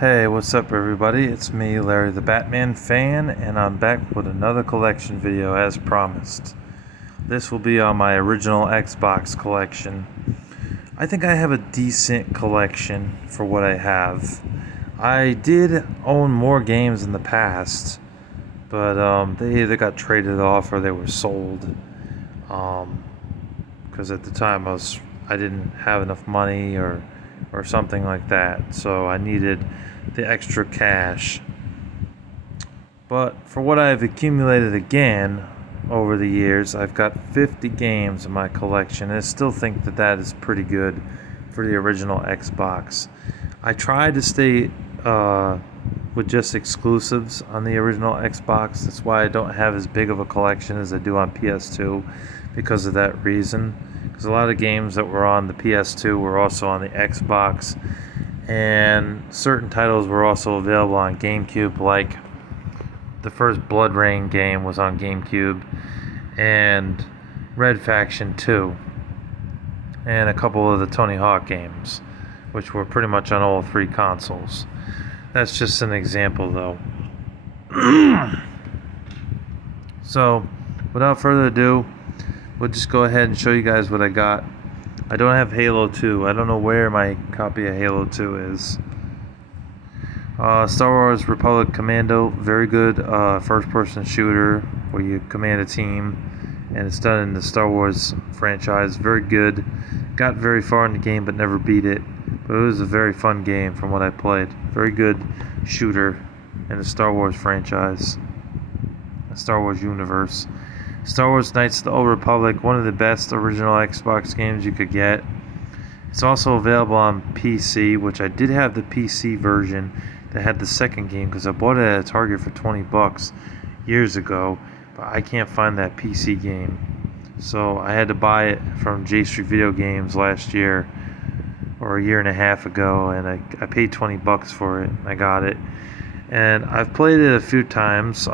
Hey, what's up, everybody? It's me, Larry the Batman fan, and I'm back with another collection video as promised. This will be on my original Xbox collection. I think I have a decent collection for what I have. I did own more games in the past, but they either got traded off or they were sold. Because at the time I didn't have enough money or something like that, so I needed the extra cash. But for what I've accumulated again over the years, I've got 50 games in my collection, and I still think that is pretty good for the original Xbox. I try to stay with just exclusives on the original Xbox. That's why I don't have as big of a collection as I do on PS2 because of that reason. Because a lot of games that were on the PS2 were also on the Xbox, and certain titles were also available on GameCube, like the first Blood Rain game was on GameCube, and Red Faction 2, and a couple of the Tony Hawk games, which were pretty much on all three consoles. That's just an example, though. So, without further ado, we'll just go ahead and show you guys what I got. I don't have Halo 2. I don't know where my copy of Halo 2 is. Star Wars Republic Commando, very good first-person shooter where you command a team, and it's done in the Star Wars franchise. Very good. Got very far in the game but never beat it. But it was a very fun game from what I played. Very good shooter in the Star Wars franchise, the Star Wars universe. Star Wars Knights of the Old Republic, one of the best original Xbox games you could get. It's also available on PC, which I did have the PC version that had the second game because I bought it at a Target for $20 years ago, but I can't find that PC game. So I had to buy it from J Street Video Games last year or a year and a half ago, and I paid $20 for it, and I got it. And I've played it a few times.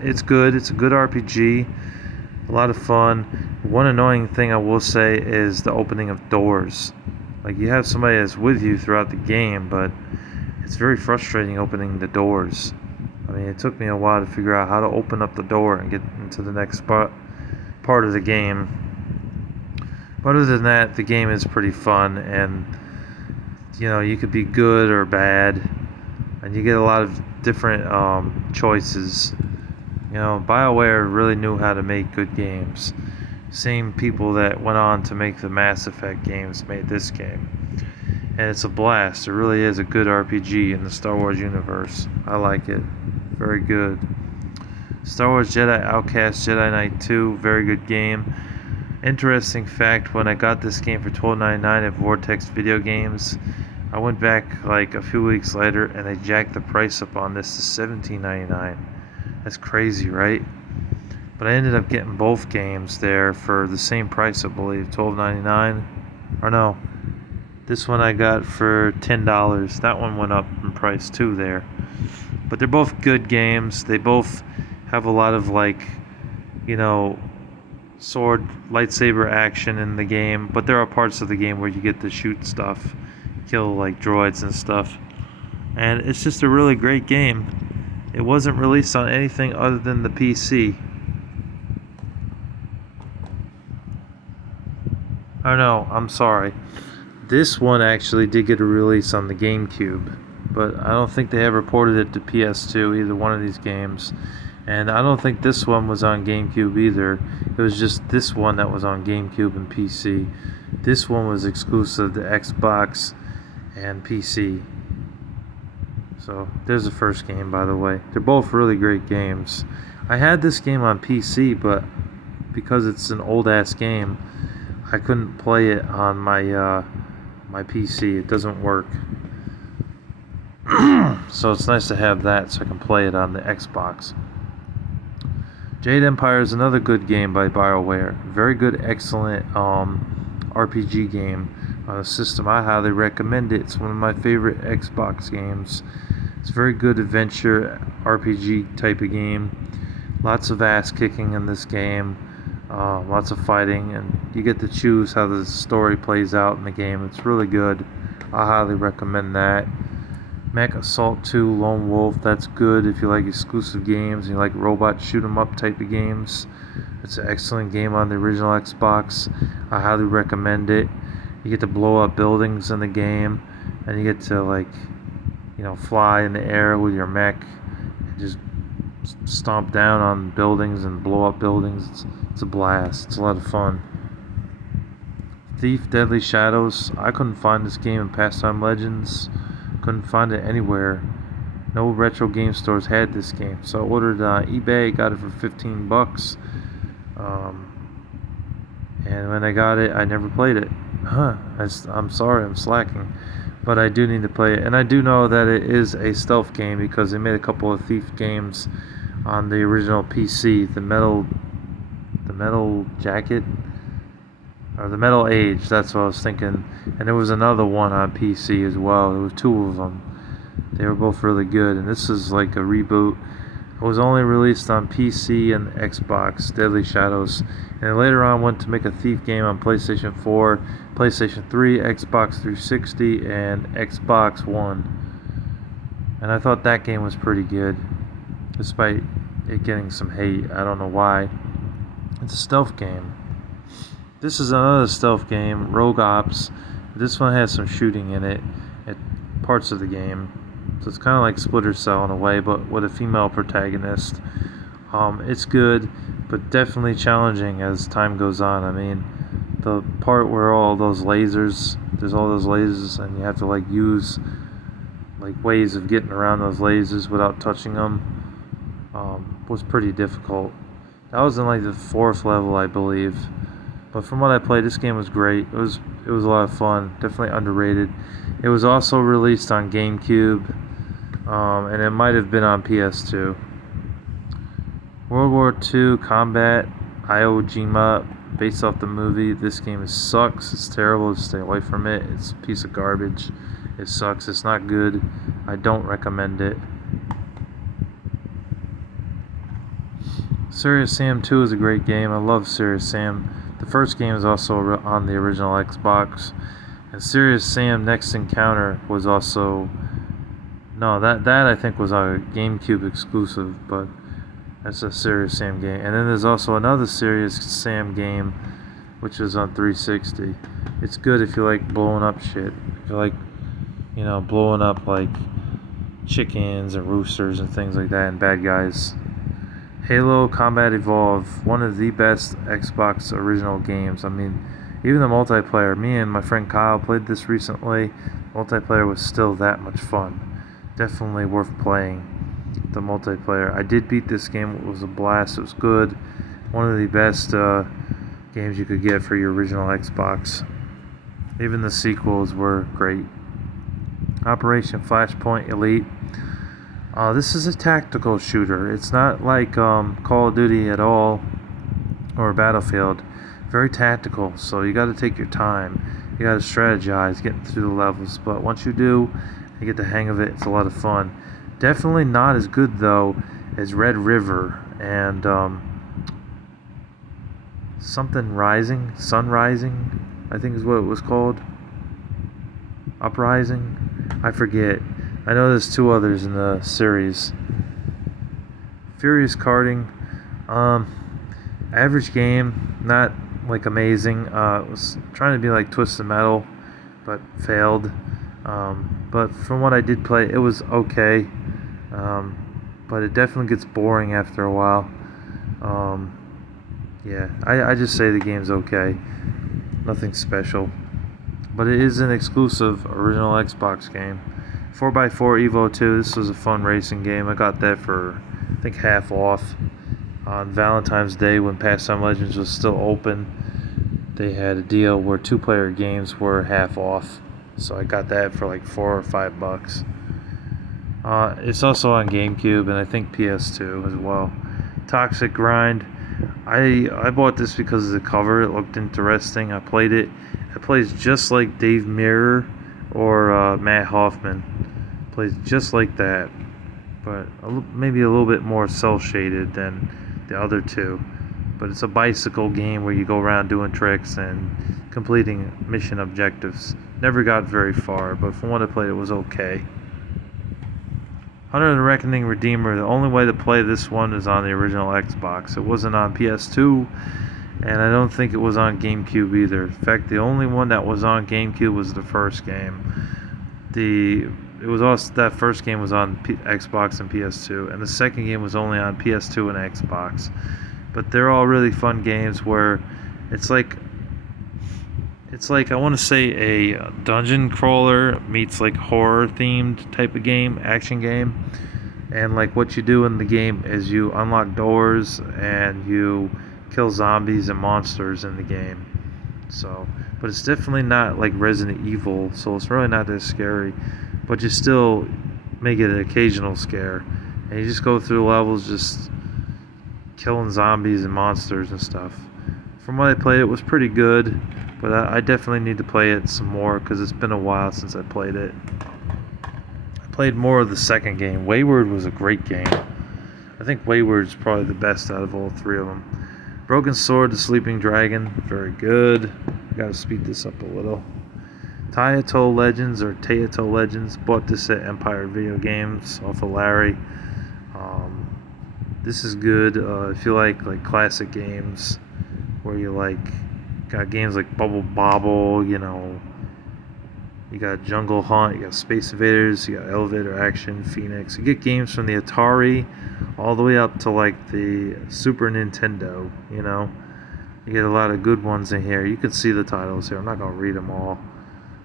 It's good. It's a good RPG. A lot of fun. One annoying thing I will say is the opening of doors. Like, you have somebody that's with you throughout the game, but it's very frustrating opening the doors. I mean, it took me a while to figure out how to open up the door and get into the next part of the game. But other than that, the game is pretty fun, and you could be good or bad, and you get a lot of different choices. BioWare really knew how to make good games. Same people that went on to make the Mass Effect games made this game. And it's a blast. It really is a good RPG in the Star Wars universe. I like it. Very good. Star Wars Jedi Outcast Jedi Knight 2, very good game. Interesting fact, when I got this game for $12.99 at Vortex Video Games, I went back like a few weeks later and they jacked the price up on this to $17.99. That's crazy, right? But I ended up getting both games there for the same price, I believe, $12.99. Or no, this one I got for $10. That one went up in price too there. But they're both good games. They both have a lot of sword, lightsaber action in the game. But there are parts of the game where you get to shoot stuff, kill like droids and stuff. And it's just a really great game. It wasn't released on anything other than the PC. Oh no, I'm sorry. This one actually did get a release on the GameCube, but I don't think they ever ported it to PS2, either one of these games. And I don't think this one was on GameCube either. It was just this one that was on GameCube and PC. This one was exclusive to Xbox and PC. So there's the first game, by the way. They're both really great games. I had this game on PC, but because it's an old ass game, I couldn't play it on my PC. It doesn't work. So it's nice to have that so I can play it on the Xbox. Jade Empire is another good game by BioWare. Very good, excellent RPG game on a system. I highly recommend it. It's one of my favorite Xbox games. It's a very good adventure RPG type of game. Lots of ass kicking in this game. Lots of fighting, and you get to choose how the story plays out in the game. It's really good. I highly recommend that. Mech Assault 2 Lone Wolf, that's good if you like exclusive games and you like robot shoot 'em up type of games. It's an excellent game on the original Xbox. I highly recommend it. You get to blow up buildings in the game, and you get to fly in the air with your mech and just stomp down on buildings and blow up buildings. It's a blast. It's a lot of fun. Thief Deadly Shadows. I couldn't find this game in Pastime Legends. Couldn't find it anywhere. No retro game stores had this game, so I ordered it on eBay. Got it for $15. And when I got it, I never played it. I'm sorry, I'm slacking, but I do need to play it. And I do know that it is a stealth game because they made a couple of Thief games on the original PC. The Metal Jacket, or the Metal Age. That's what I was thinking. And there was another one on PC as well. There was two of them. They were both really good. And this is like a reboot. It was only released on PC and Xbox, Deadly Shadows, and later on went to make a Thief game on PlayStation 4, PlayStation 3, Xbox 360, and Xbox One. And I thought that game was pretty good, despite it getting some hate. I don't know why. It's a stealth game. This is another stealth game, Rogue Ops. This one has some shooting in it at parts of the game. So it's kind of like Splinter Cell in a way, but with a female protagonist. It's good, but definitely challenging as time goes on. I mean, the part where there's all those lasers, and you have to use ways of getting around those lasers without touching them, was pretty difficult. That was in the 4th level, I believe. But from what I played, this game was great. It was a lot of fun. Definitely underrated. It was also released on GameCube. And it might have been on PS2. World War II Combat Iwo Jima, based off the movie. This game sucks. It's terrible. Stay away from it. It's a piece of garbage. It sucks. It's not good. I don't recommend it. Serious Sam 2 is a great game. I love Serious Sam. The first game is also on the original Xbox. And Serious Sam Next Encounter was also... No, that I think was a GameCube exclusive, but that's a Serious Sam game. And then there's also another Serious Sam game, which is on 360. It's good if you like blowing up shit. If you like, blowing up chickens and roosters and things like that and bad guys. Halo Combat Evolved, one of the best Xbox original games. I mean, even the multiplayer. Me and my friend Kyle played this recently. Multiplayer was still that much fun. Definitely worth playing, the multiplayer. I did beat this game. It was a blast. It was good. One of the best games you could get for your original Xbox. Even the sequels were great. Operation Flashpoint Elite. This is a tactical shooter. It's not like Call of Duty at all, or Battlefield. Very tactical, so you got to take your time. You got to strategize getting through the levels. But once you do, you get the hang of it. It's a lot of fun. Definitely not as good though as Red River and something Rising, Sun Rising, I think is what it was called. Uprising, I forget. I know there's two others in the series. Furious Karting, average game, not amazing. Was trying to be like Twisted Metal, but failed. But from what I did play, it was okay. But it definitely gets boring after a while. Yeah, I just say the game's okay. Nothing special. But it is an exclusive original Xbox game. 4x4 Evo 2, this was a fun racing game. I got that for, I think, half off on Valentine's Day when Pastime Legends was still open. They had a deal where 2-player games were half off. So I got that for $4 or $5. It's also on GameCube and I think PS2 as well. Toxic Grind. I bought this because of the cover. It looked interesting. I played it. It plays just like Dave Mirra or Matt Hoffman. It plays just like that, but maybe a little bit more cel-shaded than the other two. But it's a bicycle game where you go around doing tricks and completing mission objectives. Never got very far, but from what I played, it was okay. Hunter the Reckoning Redeemer, the only way to play this one is on the original Xbox. It wasn't on PS2, and I don't think it was on GameCube either. In fact, the only one that was on GameCube was the first game. That first game was on Xbox and PS2, and the second game was only on PS2 and Xbox. But they're all really fun games where it's like I want to say a dungeon crawler meets like horror themed type of game, action game. And like what you do in the game is you unlock doors and you kill zombies and monsters in the game. So, but it's definitely not like Resident Evil, so it's really not that scary. But you still make it an occasional scare. And you just go through levels just killing zombies and monsters and stuff. From what I played, it was pretty good. But I definitely need to play it some more because it's been a while since I played it. I played more of the second game. Wayward was a great game. I think Wayward's probably the best out of all three of them. Broken Sword, The Sleeping Dragon, very good. Gotta speed this up a little. Taito Legends, bought this at Empire Video Games off of Larry. This is good if you like classic games where you got games like Bubble Bobble, you got Jungle Hunt, you got Space Invaders, you got Elevator Action, Phoenix. You get games from the Atari all the way up to the Super Nintendo, You get a lot of good ones in here. You can see the titles here. I'm not going to read them all,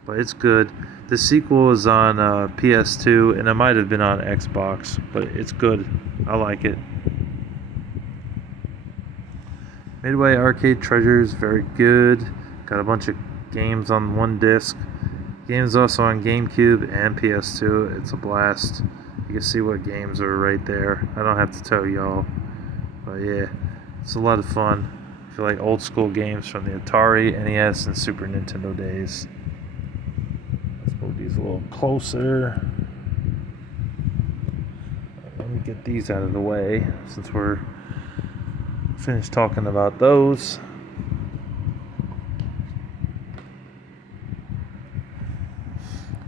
but it's good. The sequel is on PS2, and it might have been on Xbox, but it's good. I like it. Midway Arcade Treasures, very good. Got a bunch of games on one disc. Games also on GameCube and PS2. It's a blast. You can see what games are right there. I don't have to tell y'all. But yeah, it's a lot of fun. If you like old school games from the Atari, NES, and Super Nintendo days. Let's move these a little closer. Let me get these out of the way since we're finished talking about those.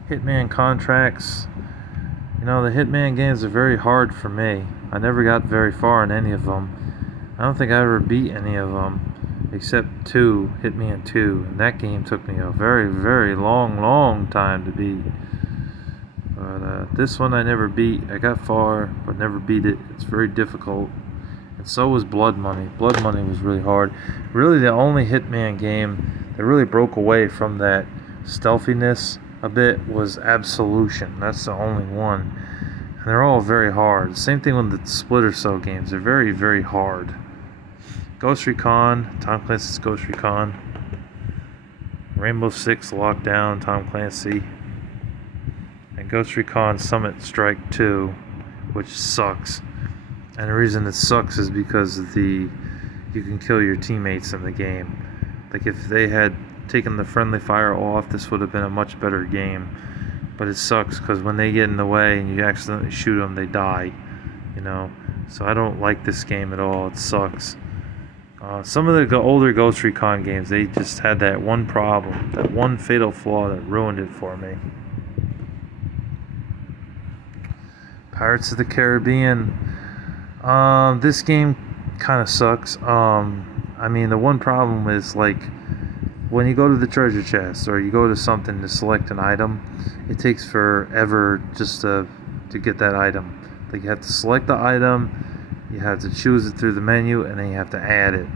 Hitman Contracts. The Hitman games are very hard for me. I never got very far in any of them. I don't think I ever beat any of them except Hitman 2. And that game took me a very, very long time to beat. But this one I never beat. I got far, but never beat it. It's very difficult. And so was Blood Money. Blood Money was really hard. Really, the only Hitman game that really broke away from that stealthiness a bit was Absolution. That's the only one. And they're all very hard. Same thing with the Splinter Cell games. They're very, very hard. Ghost Recon, Tom Clancy's Ghost Recon. Rainbow Six Lockdown, Tom Clancy. And Ghost Recon Summit Strike 2, which sucks. And the reason it sucks is because you can kill your teammates in the game. Like if they had taken the friendly fire off, this would have been a much better game. But it sucks because when they get in the way and you accidentally shoot them, they die. So I don't like this game at all. It sucks. Some of the older Ghost Recon games, they just had that one problem, that one fatal flaw that ruined it for me. Pirates of the Caribbean. This game kind of sucks. The one problem is when you go to the treasure chest or you go to something to select an item, it takes forever just to get that item. You have to select the item, you have to choose it through the menu, and then you have to add it.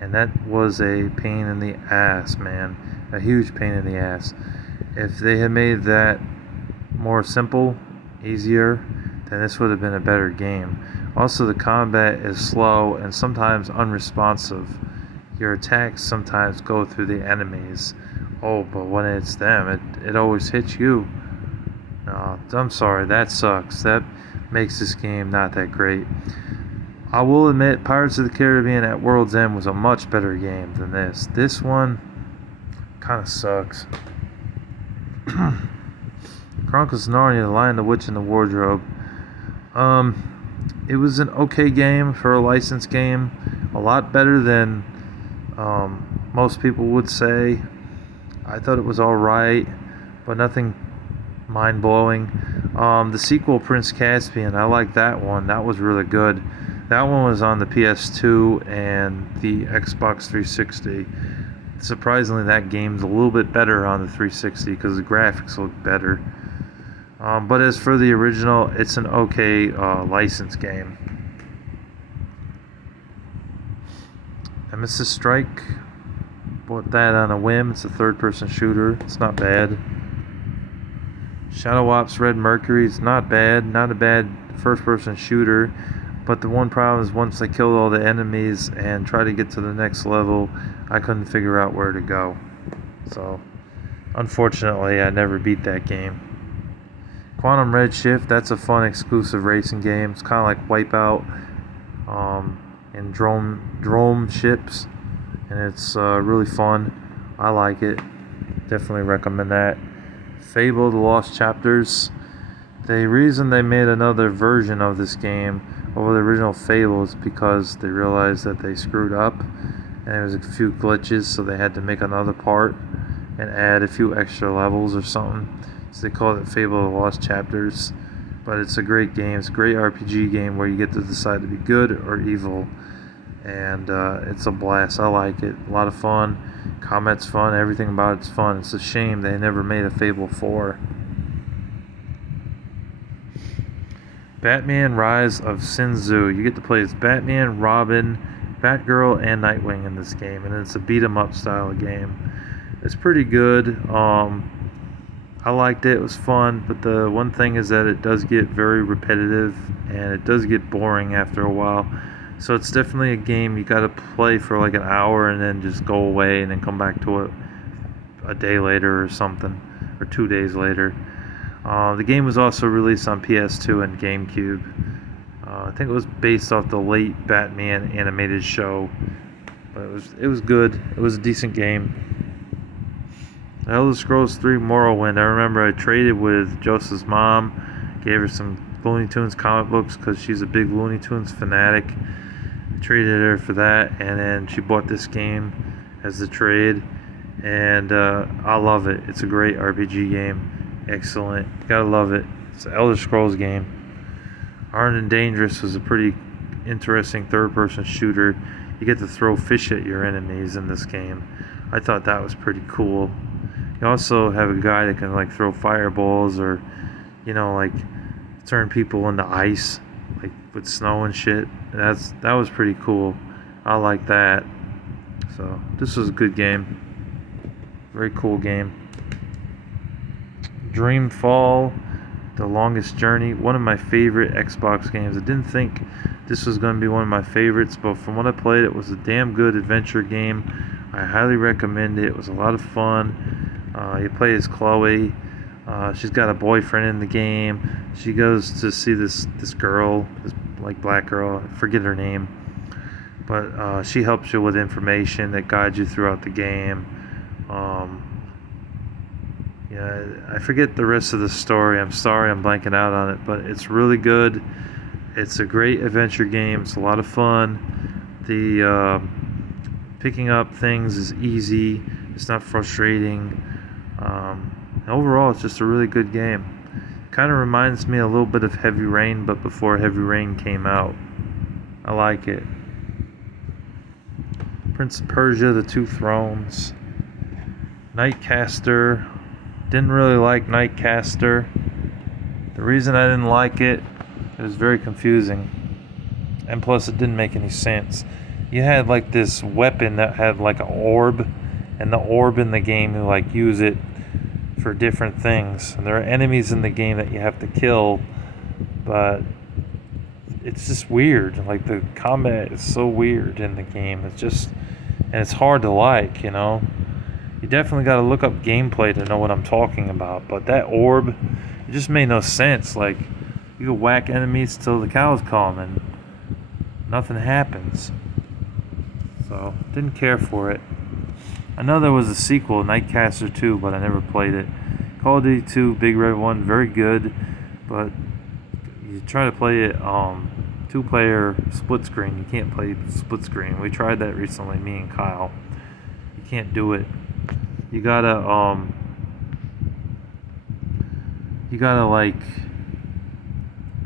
And that was a pain in the ass, man. A huge pain in the ass. If they had made that more simple, easier, then this would have been a better game. Also, the combat is slow and sometimes unresponsive. Your attacks sometimes go through the enemies. Oh, but when it's them, it always hits you. No, I'm sorry, that sucks. That makes this game not that great. I will admit, Pirates of the Caribbean at World's End was a much better game than this. This one kind of sucks. Chronicles of Narnia, The Lion, the Witch, and the Wardrobe. It was an okay game for a licensed game. A lot better than most people would say. I thought it was alright, but nothing mind-blowing. The sequel, Prince Caspian, I like that one. That was really good. That one was on the PS2 and the Xbox 360. Surprisingly, that game's a little bit better on the 360 because the graphics look better. But as for the original, it's an okay licensed game. Nemesis Strike, bought that on a whim. It's a third-person shooter. It's not bad. Shadow Ops Red Mercury, it's not bad. Not a bad first-person shooter. But the one problem is once I killed all the enemies and tried to get to the next level, I couldn't figure out where to go. So, unfortunately, I never beat that game. Quantum Redshift, that's a fun exclusive racing game. It's kind of like Wipeout and drone ships. And it's really fun. I like it. Definitely recommend that. Fable: The Lost Chapters. The reason they made another version of this game over the original Fable is because they realized that they screwed up and there was a few glitches, so they had to make another part and add a few extra levels or something. So they called it Fable: The Lost Chapters. But it's a great game. It's a great RPG game where you get to decide to be good or evil. And it's a blast. I like it. A lot of fun. Combat's fun. Everything about it's fun. It's a shame they never made a Fable 4. Batman: Rise of Sin Tzu. You get to play as Batman, Robin, Batgirl, and Nightwing in this game, and it's a beat-em-up style of game. It's pretty good. I liked it. It was fun, but the one thing is that it does get very repetitive, and it does get boring after a while. So it's definitely a game you got to play for like an hour and then just go away and then come back to it a day later or something, or 2 days later. The game was also released on PS2 and GameCube. I think it was based off the late Batman animated show, but it was good. It was a decent game. Elder Scrolls 3 Morrowind. I remember I traded with Joseph's mom, gave her some Looney Tunes comic books because she's a big Looney Tunes fanatic. I traded her for that, and then she bought this game as a trade, and I love it. It's a great RPG game. Excellent. You gotta love it. It's an Elder Scrolls game. Armed and Dangerous was a pretty interesting third-person shooter. You get to throw fish at your enemies in this game. I thought that was pretty cool. You also have a guy that can like throw fireballs or, like turn people into ice, like with snow and shit. That was pretty cool. I like that. So this was a good game. Very cool game. Dreamfall: The Longest Journey. One of my favorite Xbox games. I didn't think this was going to be one of my favorites, but from what I played, it was a damn good adventure game. I highly recommend it. It was a lot of fun. You play as Chloe. She's got a boyfriend in the game. She goes to see this girl, this like black girl. I forget her name, but she helps you with information that guides you throughout the game. Yeah, I forget the rest of the story. I'm sorry, I'm blanking out on it, but it's really good. It's a great adventure game. It's a lot of fun. The picking up things is easy. It's not frustrating. Overall, it's just a really good game. Kind of reminds me a little bit of Heavy Rain, but before Heavy Rain came out. I like it. Prince of Persia: The Two Thrones. Nightcaster. Didn't really like Nightcaster. The reason I didn't like it was very confusing. And plus it didn't make any sense. You had like this weapon that had like an orb, and the orb in the game you like use it for different things. And there are enemies in the game that you have to kill, but it's just weird. Like the combat is so weird in the game. And it's hard to like, You definitely got to look up gameplay to know what I'm talking about. But that orb, it just made no sense. Like, you can whack enemies till the cows come and nothing happens. So, didn't care for it. I know there was a sequel, Nightcaster 2, but I never played it. Call of Duty 2, Big Red 1, very good. But you try to play it 2-player split screen. You can't play split screen. We tried that recently, me and Kyle. You can't do it. You gotta you gotta like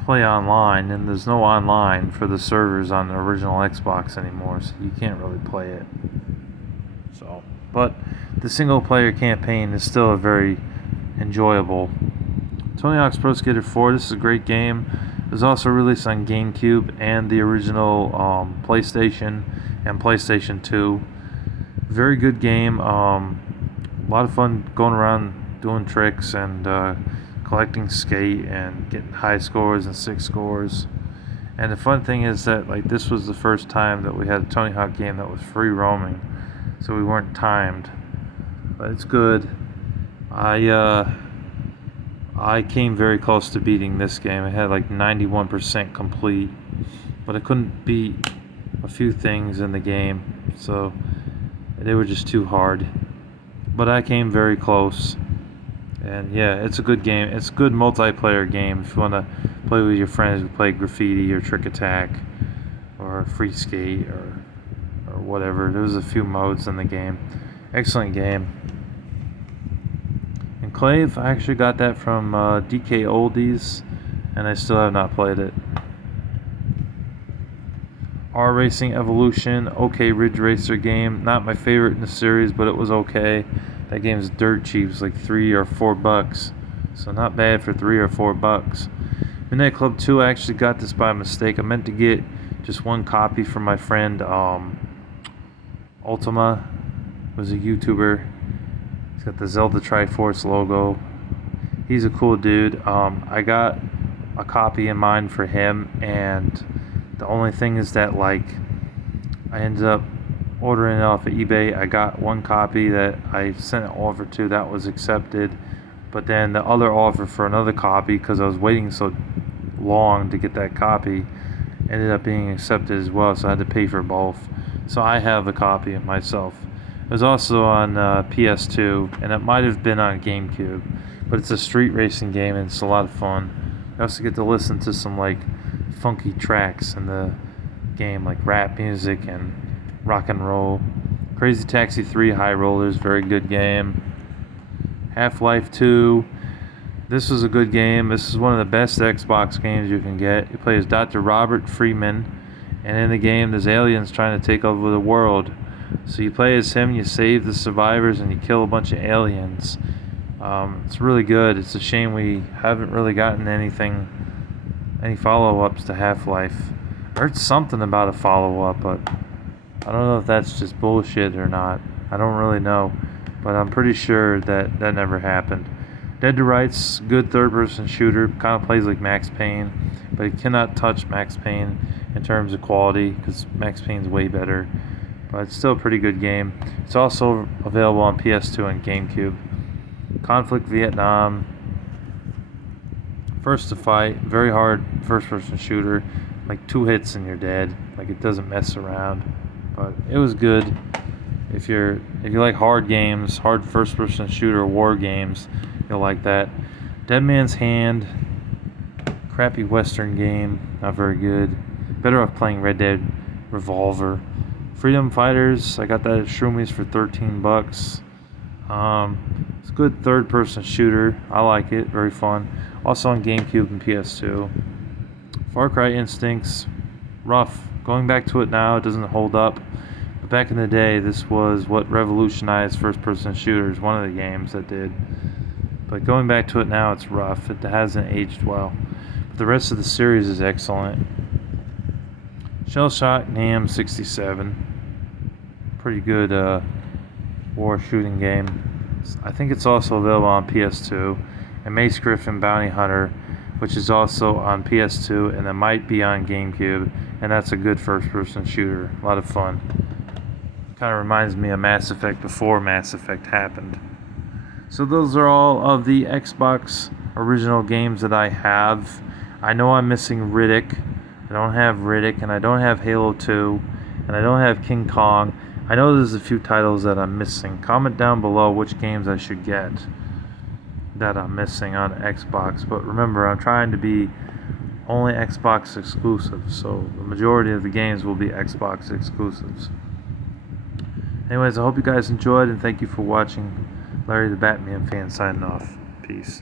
play online, and there's no online for the servers on the original Xbox anymore, so you can't really play it. So, but the single player campaign is still a very enjoyable. Tony Hawk's Pro Skater 4, this is a great game. It was also released on GameCube and the original PlayStation and PlayStation 2. Very good game. A lot of fun going around doing tricks and collecting skate and getting high scores and 6 scores. And the fun thing is that like this was the first time that we had a Tony Hawk game that was free roaming, so we weren't timed. But it's good. I came very close to beating this game. I had like 91% complete, but I couldn't beat a few things in the game, so they were just too hard. But I came very close. And yeah, it's a good game. It's a good multiplayer game if you want to play with your friends who play Graffiti or Trick Attack or Free Skate or whatever. There's a few modes in the game. Excellent game. Enclave, I actually got that from DK Oldies, and I still have not played it. R Racing Evolution, okay Ridge Racer game. Not my favorite in the series, but it was okay. That game's dirt cheap, it's like $3 or $4, so not bad for $3 or $4. Midnight Club 2, I actually got this by mistake. I meant to get just one copy from my friend Ultima, who's a YouTuber. He's got the Zelda Triforce logo. He's a cool dude. I got a copy in mind for him, and the only thing is that like I ended up ordering it off of eBay. I got one copy that I sent an offer to that was accepted, but then the other offer for another copy, because I was waiting so long to get that copy, ended up being accepted as well, so I had to pay for both. So I have a copy of myself. It was also on PS2, and it might have been on GameCube, but it's a street racing game and it's a lot of fun. I also get to listen to some like funky tracks in the game, like rap music and rock and roll. Crazy Taxi 3 High Rollers, very good game. Half-Life 2, this was a good game. This is one of the best Xbox games you can get. You play as Dr. Robert Freeman, and in the game there's aliens trying to take over the world. So you play as him, you save the survivors, and you kill a bunch of aliens. It's really good. It's a shame we haven't really gotten any follow-ups to Half-Life. I heard something about a follow-up, but I don't know if that's just bullshit or not. I don't really know, but I'm pretty sure that never happened. Dead to Rights, good third-person shooter, kind of plays like Max Payne, but it cannot touch Max Payne in terms of quality, because Max Payne's way better, but it's still a pretty good game. It's also available on PS2 and GameCube. Conflict Vietnam, First to Fight, very hard first-person shooter, like 2 hits and you're dead, like it doesn't mess around. But it was good. If you like hard games, hard first-person shooter war games, you'll like that. Dead Man's Hand, crappy Western game, not very good. Better off playing Red Dead Revolver. Freedom Fighters, I got that at Shroomies for $13. It's a good third-person shooter. I like it, very fun. Also on GameCube and PS2. Far Cry Instincts, rough. Going back to it now, it doesn't hold up. But back in the day, this was what revolutionized first-person shooters, one of the games that did. But going back to it now, it's rough. It hasn't aged well. But the rest of the series is excellent. Shell Shock NAM 67. Pretty good war shooting game. I think it's also available on PS2. And Mace Griffin Bounty Hunter, which is also on PS2, and it might be on GameCube, and that's a good first-person shooter. A lot of fun. Kind of reminds me of Mass Effect before Mass Effect happened. So those are all of the Xbox original games that I have. I know I'm missing Riddick. I don't have Riddick, and I don't have Halo 2, and I don't have King Kong. I know there's a few titles that I'm missing. Comment down below which games I should get that I'm missing on Xbox. But remember, I'm trying to be only Xbox exclusive, so the majority of the games will be Xbox exclusives. Anyways, I hope you guys enjoyed, and thank you for watching. Larry the Batman fan signing off. Peace.